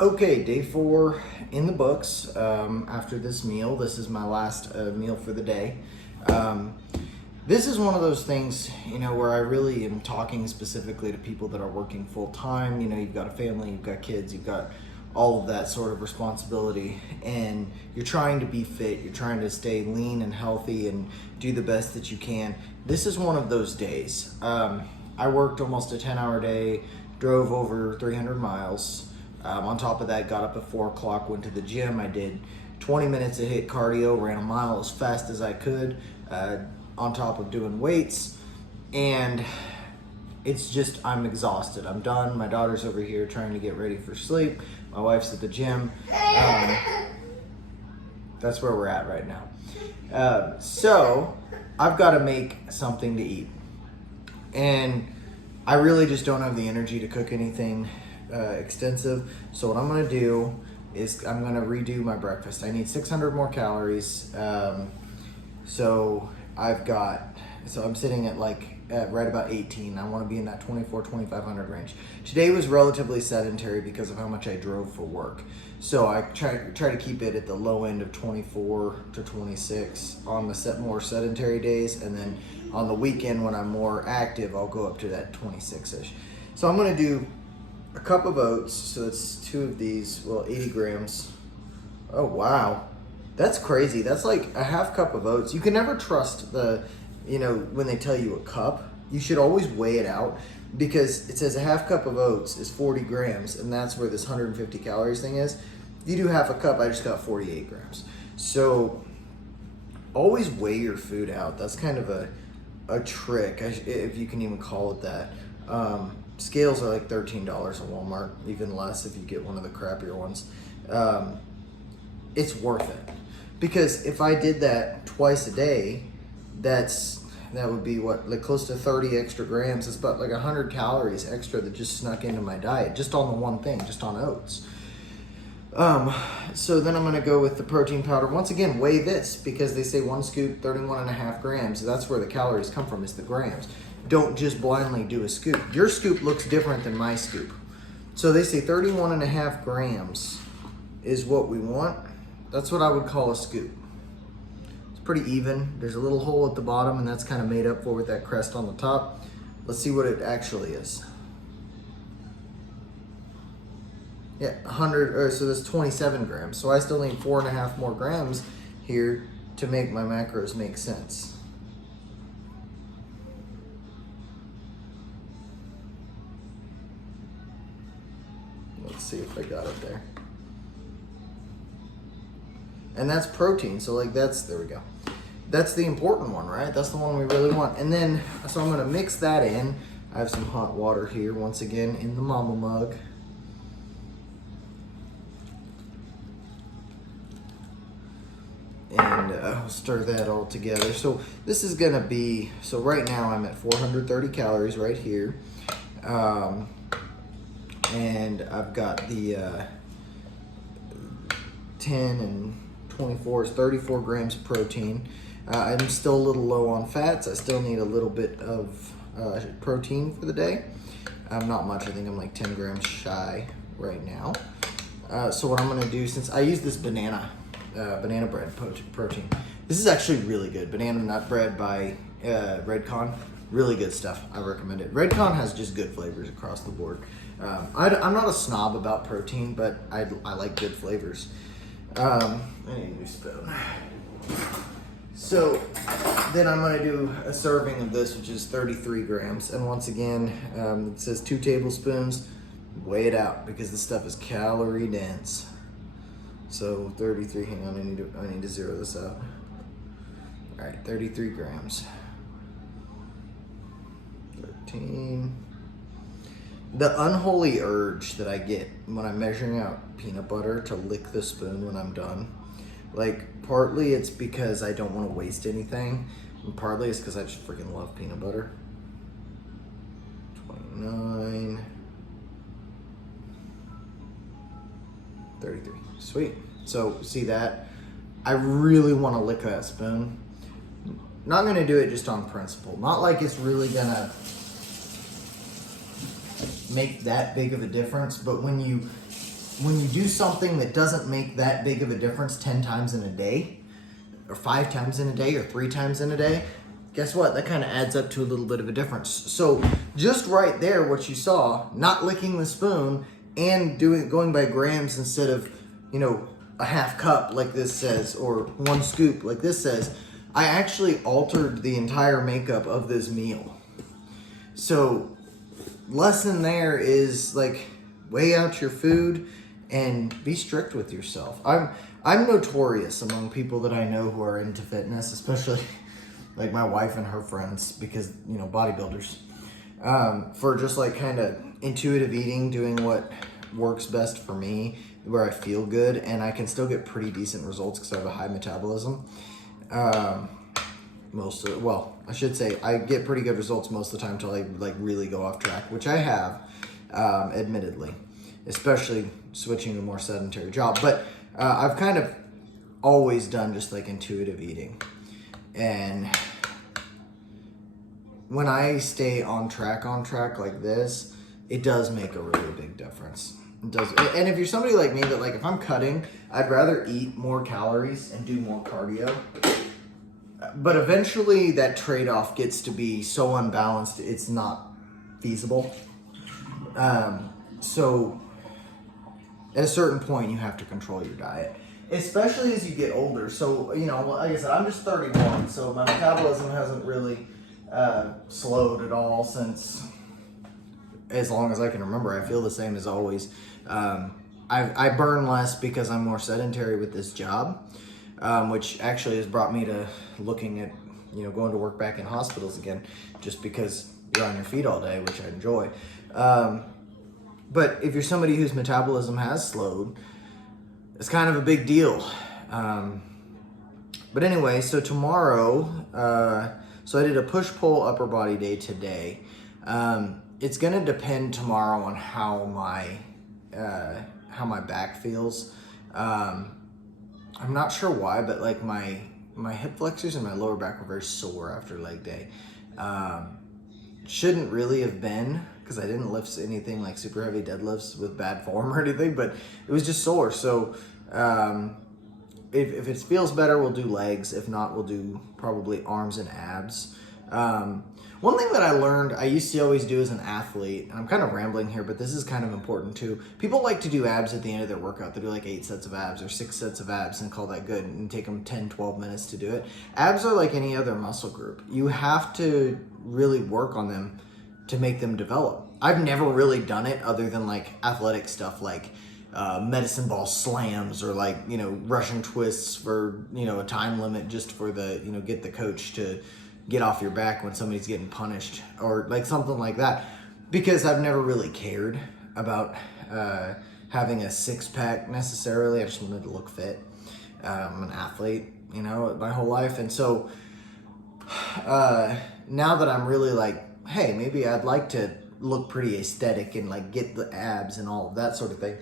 Okay, day 4 in the books. After this meal, this is my last meal for the day. Um, this is one of those things, where I really am talking specifically to people that are working full time. You've got a family, you've got kids, you've got all of that sort of responsibility, and you're trying to be fit, you're trying to stay lean and healthy and do the best that you can. This is one of those days. I worked almost a 10-hour day, drove over 300 miles. On top of that, got up at 4 o'clock, went to the gym. I did 20 minutes of HIIT cardio, ran a mile as fast as I could, on top of doing weights. And it's just, I'm exhausted. I'm done. My daughter's over here trying to get ready for sleep. My wife's at the gym. That's where we're at right now. So I've got to make something to eat. And I really just don't have the energy to cook anything extensive. So what I'm going to do is I'm going to redo my breakfast. I need 600 more calories. So I'm sitting at right about 18. I want to be in that 2,500 range. Today was relatively sedentary because of how much I drove for work. So I try to keep it at the low end of 24 to 26 on the more sedentary days. And then on the weekend when I'm more active, I'll go up to that 26-ish. So I'm going to do a cup of oats, so it's 2 of these, 80 grams. Oh, wow. That's crazy. That's like a half cup of oats. You can never trust when they tell you a cup. You should always weigh it out because it says a half cup of oats is 40 grams, and that's where this 150 calories thing is. If you do half a cup, I just got 48 grams. So always weigh your food out. That's kind of a trick, if you can even call it that. Scales are like $13 at Walmart, even less if you get one of the crappier ones. It's worth it. Because if I did that twice a day, that would be close to 30 extra grams. It's about 100 calories extra that just snuck into my diet, just on the one thing, just on oats. So then I'm gonna go with the protein powder. Once again, weigh this, because they say 1 scoop, 31.5 grams. That's where the calories come from, is the grams. Don't just blindly do a scoop. Your scoop looks different than my scoop. So they say 31.5 grams is what we want. That's what I would call a scoop. It's pretty even. There's a little hole at the bottom, and that's kind of made up for with that crest on the top. Let's see what it actually is. Yeah, 100, so that's 27 grams. So I still need 4.5 more grams here to make my macros make sense. Let's see if I got it there. And that's protein, so there we go. That's the important one, right? That's the one we really want. And then, so I'm gonna mix that in. I have some hot water here, once again, in the mama mug. And I'll stir that all together. So this is gonna be, so right now I'm at 430 calories right here. And I've got the 10 and 24 is 34 grams of protein. I'm still a little low on fats. I still need a little bit of protein for the day. Not much, I think I'm like 10 grams shy right now. So what I'm gonna do, since I use this banana bread protein. This is actually really good. Banana nut bread by Redcon. Really good stuff. I recommend it. Redcon has just good flavors across the board. I'm not a snob about protein, but I like good flavors. I need a new spoon. So then I'm going to do a serving of this, which is 33 grams. And once again, it says 2 tablespoons. Weigh it out because this stuff is calorie dense. So 33, hang on, I need to zero this out. All right, 33 grams. 13. The unholy urge that I get when I'm measuring out peanut butter to lick the spoon when I'm done, partly it's because I don't want to waste anything, and partly it's because I just freaking love peanut butter. 29. 33. Sweet. So see that? I really want to lick that spoon. Not going to do it just on principle. Not like it's really going to make that big of a difference, but when you when you do something that doesn't make that big of a difference 10 times in a day, or 5 times in a day, or 3 times in a day, guess what? That kind of adds up to a little bit of a difference. So just right there, what you saw, not licking the spoon and going by grams instead of, a half cup like this says, or 1 scoop like this says, I actually altered the entire makeup of this meal. So lesson there is like, weigh out your food and be strict with yourself. I'm notorious among people that I know who are into fitness, especially like my wife and her friends, because bodybuilders, for just like kind of intuitive eating, doing what works best for me, where I feel good, and I can still get pretty decent results because I have a high metabolism. I should say I get pretty good results most of the time until I like really go off track, which I have, admittedly, especially switching to a more sedentary job. But I've kind of always done just like intuitive eating. And when I stay on track like this, it does make a really big difference. It does. And if you're somebody like me that like, if I'm cutting, I'd rather eat more calories and do more cardio. But eventually that trade-off gets to be so unbalanced, it's not feasible. So at a certain point, you have to control your diet, especially as you get older. So, like I said, I'm just 31, so my metabolism hasn't really slowed at all since as long as I can remember. I feel the same as always. I burn less because I'm more sedentary with this job, which actually has brought me to looking at, going to work back in hospitals again, just because you're on your feet all day, which I enjoy. But if you're somebody whose metabolism has slowed, it's kind of a big deal. But anyway, so tomorrow, so I did a push-pull upper body day today. It's gonna depend tomorrow on how my back feels. I'm not sure why, but like my hip flexors and my lower back were very sore after leg day. Shouldn't really have been, because I didn't lift anything like super heavy deadlifts with bad form or anything, but it was just sore. So if it feels better, we'll do legs. If not, we'll do probably arms and abs. One thing that I learned, I used to always do as an athlete, and I'm kind of rambling here, but this is kind of important too. People like to do abs at the end of their workout. They do like 8 sets of abs or 6 sets of abs and call that good, and take them 10, 12 minutes to do it. Abs are like any other muscle group. You have to really work on them to make them develop. I've never really done it other than like athletic stuff like medicine ball slams or like, Russian twists for, a time limit just for the, get the coach to get off your back when somebody's getting punished or like something like that, because I've never really cared about having a 6-pack necessarily. I just wanted to look fit. I'm an athlete, my whole life. And so now that I'm really like, hey, maybe I'd like to look pretty aesthetic and like get the abs and all of that sort of thing,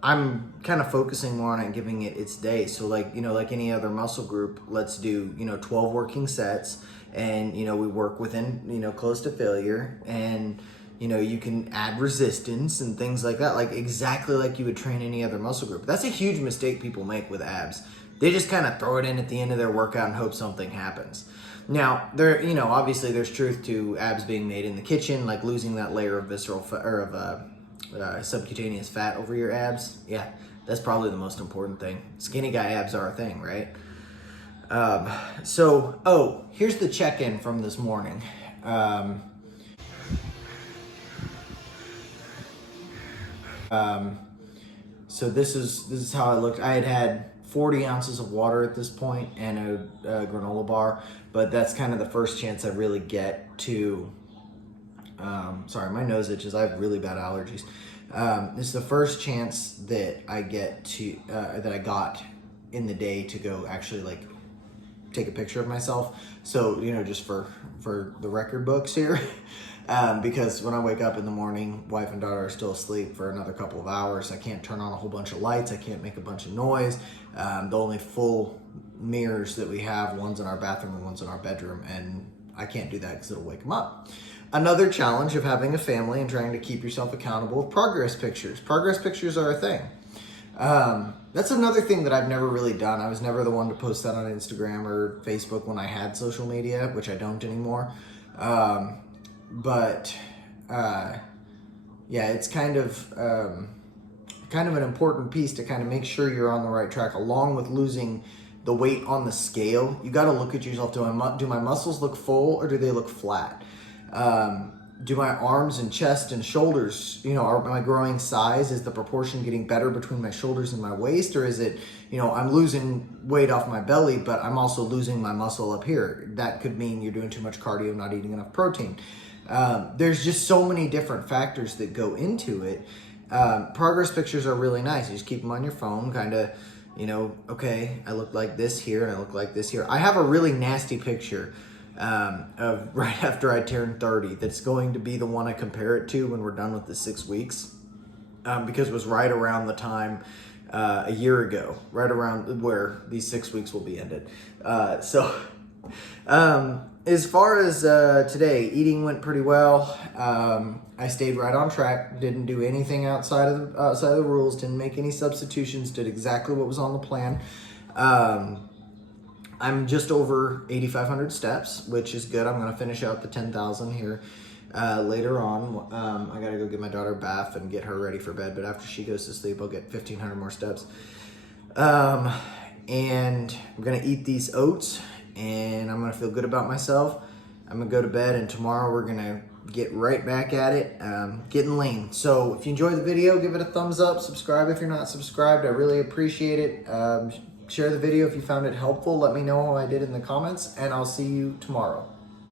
I'm kind of focusing more on it and giving it its day. So like, like any other muscle group, let's do, 12 working sets, and, we work within, close to failure, and, you can add resistance and things like that, like exactly like you would train any other muscle group. That's a huge mistake people make with abs. They just kind of throw it in at the end of their workout and hope something happens. Now, there, obviously there's truth to abs being made in the kitchen, like losing that layer of visceral fat, or of subcutaneous fat over your abs. Yeah, that's probably the most important thing. Skinny guy abs are a thing, right? So here's the check-in from this morning. So this is how I looked. I had 40 ounces of water at this point and a granola bar, but that's kind of the first chance I really get to, sorry, my nose itches. I have really bad allergies. This is the first chance that I get to, that I got in the day to go actually like take a picture of myself. So, just for the record books here, because when I wake up in the morning, wife and daughter are still asleep for another couple of hours. I can't turn on a whole bunch of lights. I can't make a bunch of noise. The only full mirrors that we have, one's in our bathroom and one's in our bedroom, and I can't do that because it'll wake them up. Another challenge of having a family and trying to keep yourself accountable with progress pictures. Progress pictures are a thing. That's another thing that I've never really done. I was never the one to post that on Instagram or Facebook when I had social media, which I don't anymore. Yeah, it's kind of an important piece to kind of make sure you're on the right track, along with losing the weight on the scale. You got to look at yourself. Do my muscles look full or do they look flat? Do my arms and chest and shoulders, am I growing size? Is the proportion getting better between my shoulders and my waist? Or is it, I'm losing weight off my belly, but I'm also losing my muscle up here? That could mean you're doing too much cardio, not eating enough protein. There's just so many different factors that go into it. Progress pictures are really nice. You just keep them on your phone, kind of, okay, I look like this here and I look like this here. I have a really nasty picture of right after I turned 30 that's going to be the one I compare it to when we're done with the 6 weeks, because it was right around the time a year ago, right around where these 6 weeks will be ended. As far as today, eating went pretty well. I stayed right on track, didn't do anything outside of the rules, didn't make any substitutions, did exactly what was on the plan. I'm just over 8,500 steps, which is good. I'm going to finish out the 10,000 here later on. I got to go get my daughter a bath and get her ready for bed, but after she goes to sleep, I'll get 1,500 more steps. And I'm going to eat these oats, and I'm going to feel good about myself. I'm going to go to bed, and tomorrow we're going to get right back at it, getting lean. So if you enjoyed the video, give it a thumbs up, subscribe if you're not subscribed. I really appreciate it. Share the video if you found it helpful. Let me know how I did in the comments, and I'll see you tomorrow.